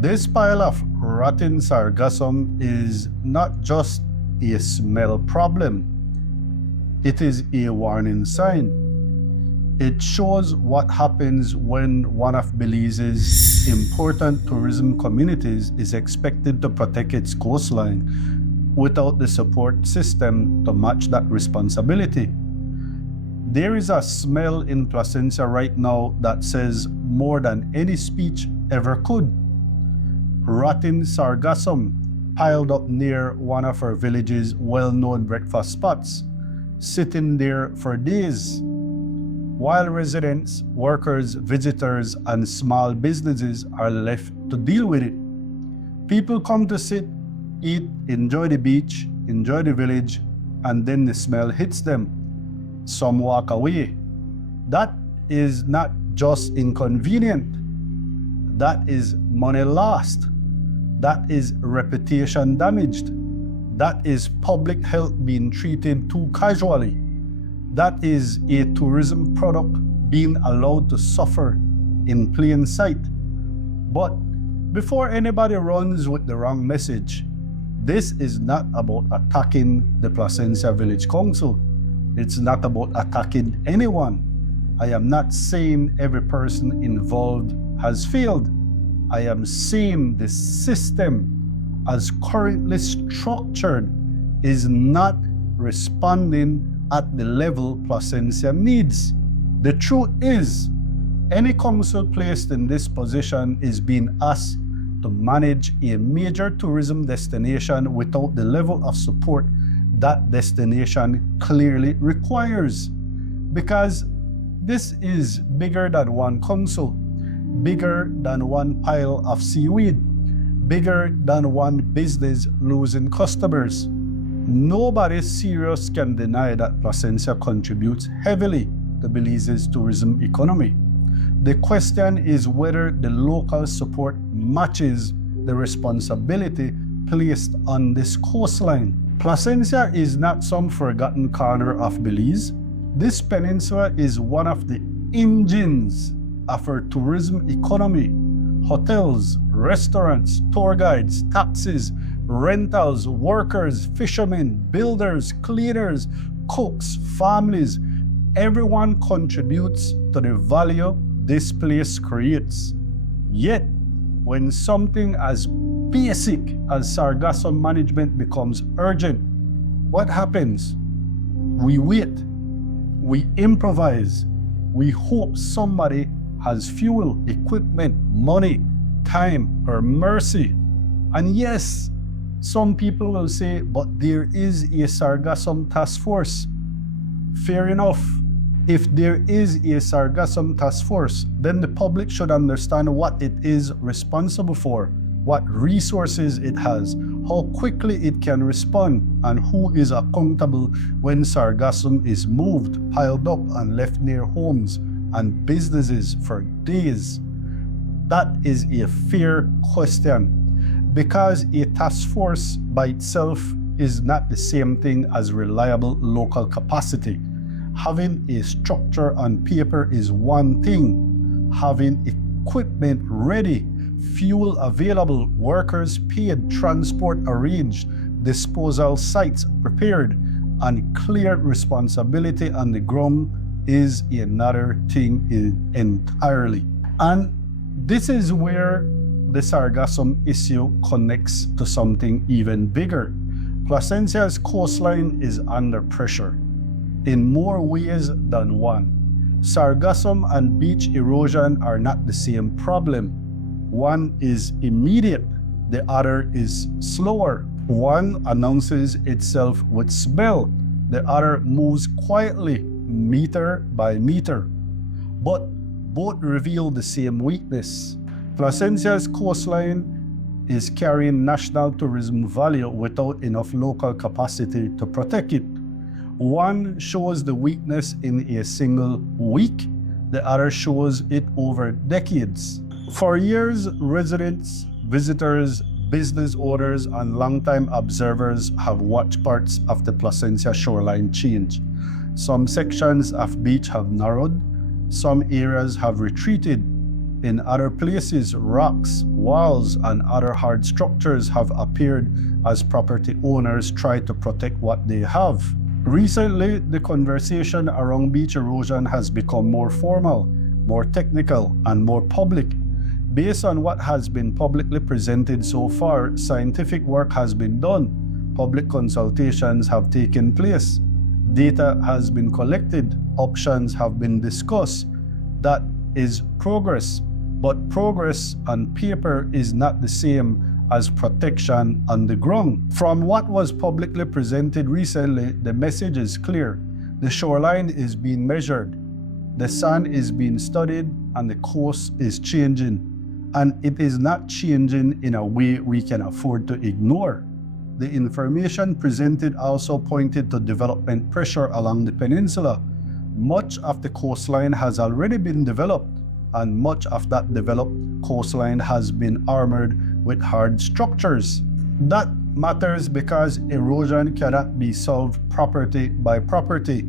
This pile of rotten sargassum is not just a smell problem, it is a warning sign. It shows what happens when one of Belize's important tourism communities is expected to protect its coastline without the support system to match that responsibility. There is a smell in Placencia right now that says more than any speech ever could. Rotten sargassum piled up near one of our village's well-known breakfast spots, sitting there for days, while residents, workers, visitors, and small businesses are left to deal with it. People come to sit, eat, enjoy the beach, enjoy the village, and then the smell hits them. Some walk away. That is not just inconvenient. That is money lost. That is reputation damaged. That is public health being treated too casually. That is a tourism product being allowed to suffer in plain sight. But before anybody runs with the wrong message, this is not about attacking the Placencia Village Council. It's not about attacking anyone. I am not saying every person involved has failed. I am saying the system, as currently structured, is not responding at the level Placencia needs. The truth is, any council placed in this position is being asked to manage a major tourism destination without the level of support that destination clearly requires. Because this is bigger than one council, bigger than one pile of seaweed, bigger than one business losing customers. Nobody serious can deny that Placencia contributes heavily to Belize's tourism economy. The question is whether the local support matches the responsibility placed on this coastline. Placencia is not some forgotten corner of Belize. This peninsula is one of the engines of our tourism economy. Hotels, restaurants, tour guides, taxis, rentals, workers, fishermen, builders, cleaners, cooks, families, everyone contributes to the value this place creates. Yet, when something as basic as sargassum management becomes urgent, what happens? We wait, we improvise, we hope somebody has fuel, equipment, money, time, or mercy. And yes, some people will say, but there is a sargassum task force. Fair enough. If there is a sargassum task force, then the public should understand what it is responsible for, what resources it has, how quickly it can respond, and who is accountable when sargassum is moved, piled up, and left near homes and businesses for days. That is a fair question, because a task force by itself is not the same thing as reliable local capacity. Having a structure on paper is one thing. Having equipment ready, fuel available, workers paid, transport arranged, disposal sites prepared, and clear responsibility on the ground is another thing entirely. And this is where the sargassum issue connects to something even bigger. Placencia's coastline is under pressure in more ways than one. Sargassum and beach erosion are not the same problem. One is immediate, the other is slower. One announces itself with smell, the other moves quietly, meter by meter. But both reveal the same weakness. Placencia's coastline is carrying national tourism value without enough local capacity to protect it. One shows the weakness in a single week, the other shows it over decades. For years, residents, visitors, business owners, and longtime observers have watched parts of the Placencia shoreline change. Some sections of beach have narrowed, some areas have retreated, In other places, rocks, walls, and other hard structures have appeared as property owners try to protect what they have. Recently, the conversation around beach erosion has become more formal, more technical, and more public. Based on what has been publicly presented so far, scientific work has been done, public consultations have taken place, data has been collected, options have been discussed. That is progress. But progress on paper is not the same as protection on the ground. From what was publicly presented recently, the message is clear. The shoreline is being measured, the sand is being studied, and the coast is changing. And it is not changing in a way we can afford to ignore. The information presented also pointed to development pressure along the peninsula. Much of the coastline has already been developed, and much of that developed coastline has been armored with hard structures. That matters because erosion cannot be solved property by property.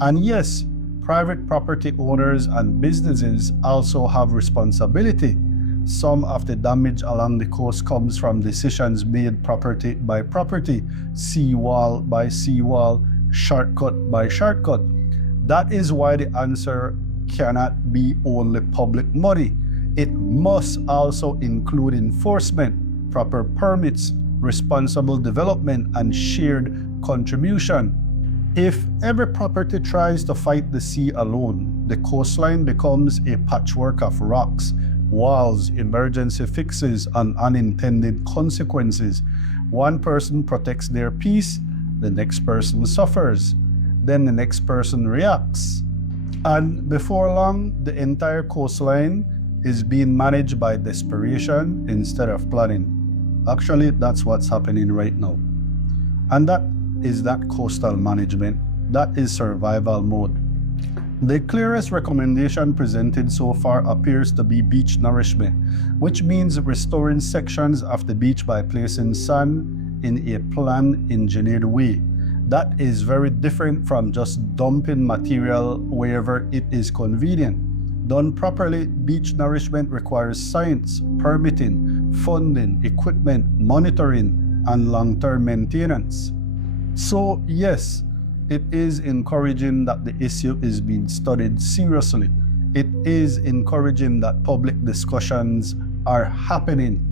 And yes, private property owners and businesses also have responsibility. Some of the damage along the coast comes from decisions made property by property, seawall by seawall, shortcut by shortcut. That is why the answer cannot be only public money. It must also include enforcement, proper permits, responsible development, and shared contribution. If every property tries to fight the sea alone, the coastline becomes a patchwork of rocks, walls, emergency fixes, and unintended consequences. One person protects their peace, the next person suffers, then the next person reacts. And before long, the entire coastline is being managed by desperation instead of planning. Actually, that's what's happening right now. And that is that coastal management. That is survival mode. The clearest recommendation presented so far appears to be beach nourishment, which means restoring sections of the beach by placing sand in a planned, engineered way. That is very different from just dumping material wherever it is convenient. Done properly, beach nourishment requires science, permitting, funding, equipment, monitoring, and long-term maintenance. So yes, it is encouraging that the issue is being studied seriously. It is encouraging that public discussions are happening.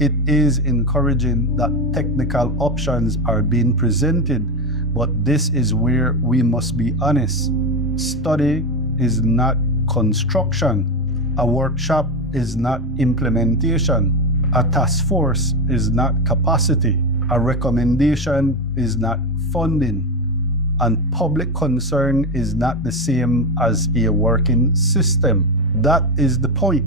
It is encouraging that technical options are being presented. But this is where we must be honest. Study is not construction. A workshop is not implementation. A task force is not capacity. A recommendation is not funding. And public concern is not the same as a working system. That is the point.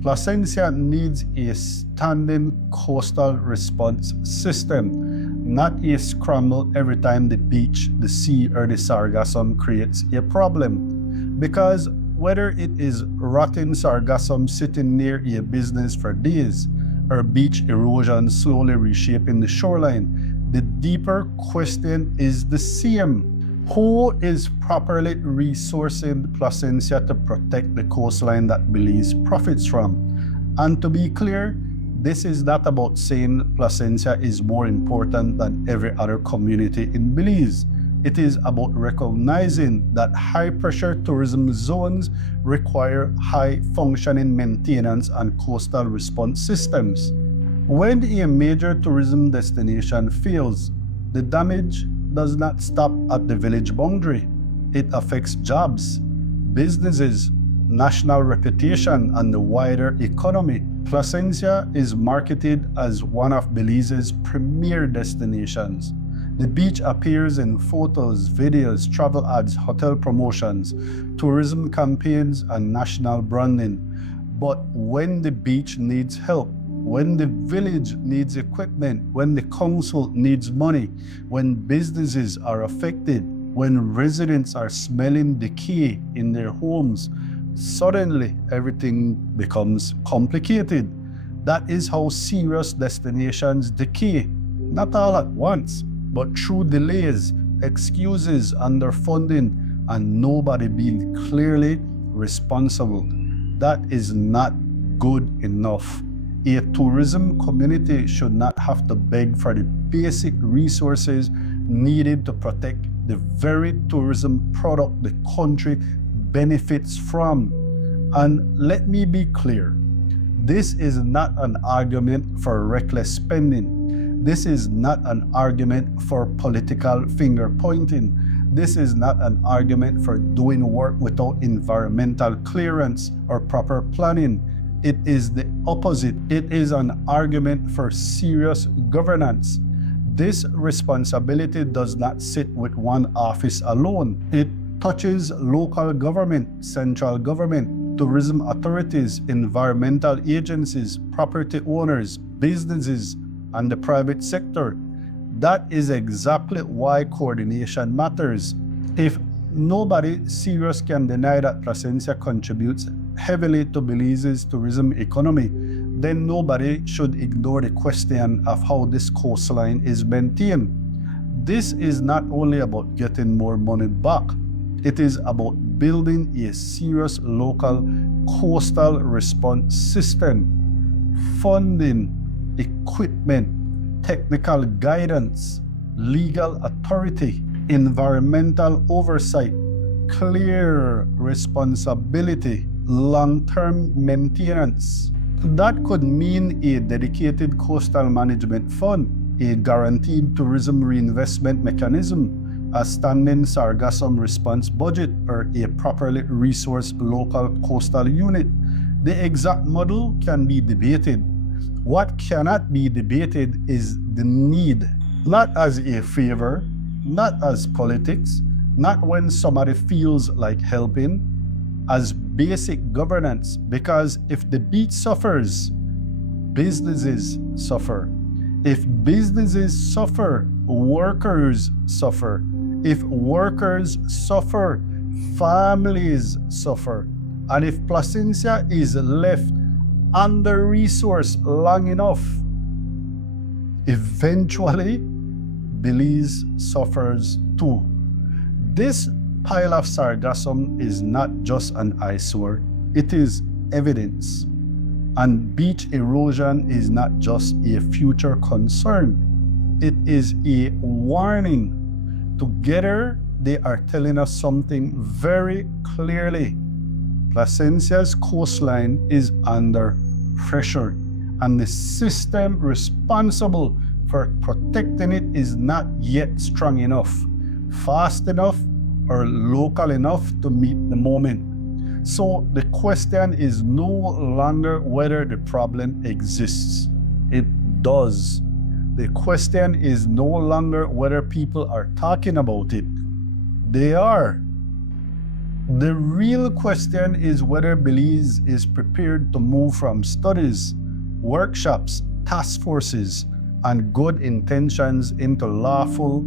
Placencia needs a standing coastal response system, not a scramble every time the beach, the sea, or the Sargassum creates a problem. Because whether it is rotten Sargassum sitting near a business for days, or beach erosion slowly reshaping the shoreline, the deeper question is the same. Who is properly resourcing Placencia to protect the coastline that Belize profits from? And to be clear, this is not about saying Placencia is more important than every other community in Belize. It is about recognizing that high-pressure tourism zones require high-functioning maintenance and coastal response systems. When a major tourism destination fails, the damage does not stop at the village boundary. It affects jobs, businesses, national reputation, and the wider economy. Placencia is marketed as one of Belize's premier destinations. The beach appears in photos, videos, travel ads, hotel promotions, tourism campaigns, and national branding. But when the beach needs help, when the village needs equipment, when the council needs money, when businesses are affected, when residents are smelling decay in their homes, suddenly everything becomes complicated. That is how serious destinations decay, not all at once, but through delays, excuses, underfunding, and nobody being clearly responsible. that is not good enough. A tourism community should not have to beg for the basic resources needed to protect the very tourism product the country benefits from. And let me be clear, this is not an argument for reckless spending. This is not an argument for political finger pointing. This is not an argument for doing work without environmental clearance or proper planning. It is the opposite. It is an argument for serious governance. This responsibility does not sit with one office alone. It touches local government, central government, tourism authorities, environmental agencies, property owners, businesses, and the private sector. That is exactly why coordination matters. If nobody serious can deny that Placencia contributes heavily to Belize's tourism economy, then nobody should ignore the question of how this coastline is maintained. This is not only about getting more money back, it is about building a serious local coastal response system, funding, equipment, technical guidance, legal authority, environmental oversight, clear responsibility, long-term maintenance. That could mean a dedicated coastal management fund, a guaranteed tourism reinvestment mechanism, a standing Sargassum response budget, or a properly resourced local coastal unit. The exact model can be debated. What cannot be debated is the need, not as a favor, not as politics, not when somebody feels like helping, as basic governance, because if the beach suffers, businesses suffer. If businesses suffer, workers suffer. If workers suffer, families suffer. And if Placencia is left under-resourced long enough, eventually Belize suffers too. This pile of Sargassum is not just an eyesore, it is evidence. And beach erosion is not just a future concern, it is a warning. Together, they are telling us something very clearly. Placencia's coastline is under pressure, and the system responsible for protecting it is not yet strong enough, fast enough, or local enough to meet the moment. So the question is no longer whether the problem exists. It does. The question is no longer whether people are talking about it. They are. The real question is whether Belize is prepared to move from studies, workshops, task forces, and good intentions into lawful,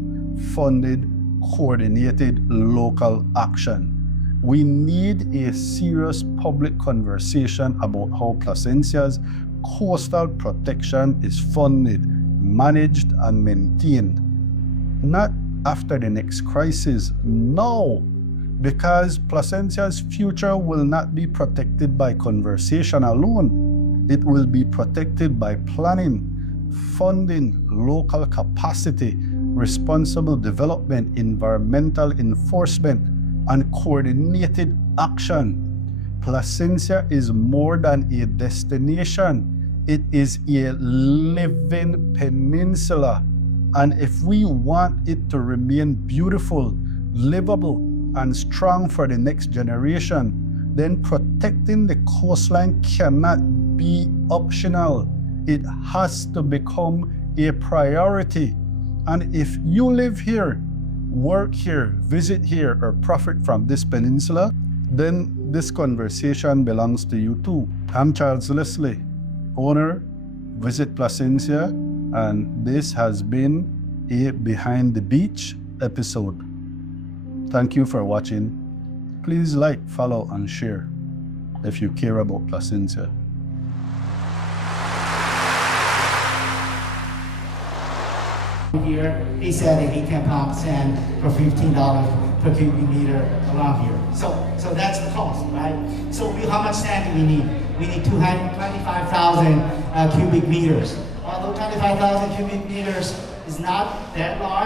funded, coordinated local action. We need a serious public conversation about how Placencia's coastal protection is funded, managed, and maintained. Not after the next crisis, no, because Placencia's future will not be protected by conversation alone. It will be protected by planning, funding, local capacity, responsible development, environmental enforcement, and coordinated action. Placencia is more than a destination. It is a living peninsula. And if we want it to remain beautiful, livable, and strong for the next generation, then protecting the coastline cannot be optional. It has to become a priority. And if you live here, work here, visit here, or profit from this peninsula, then this conversation belongs to you too. I'm Charles Leslie, owner, Visit Placencia, and this has been a Behind the Beach episode. Thank you for watching. Please like, follow, and share if you care about Placencia. Here, he said if he can pump sand for $15 per cubic meter around here. So that's the cost, right? So how much sand do we need? We need 225,000 cubic meters. Although 25,000 cubic meters is not that large.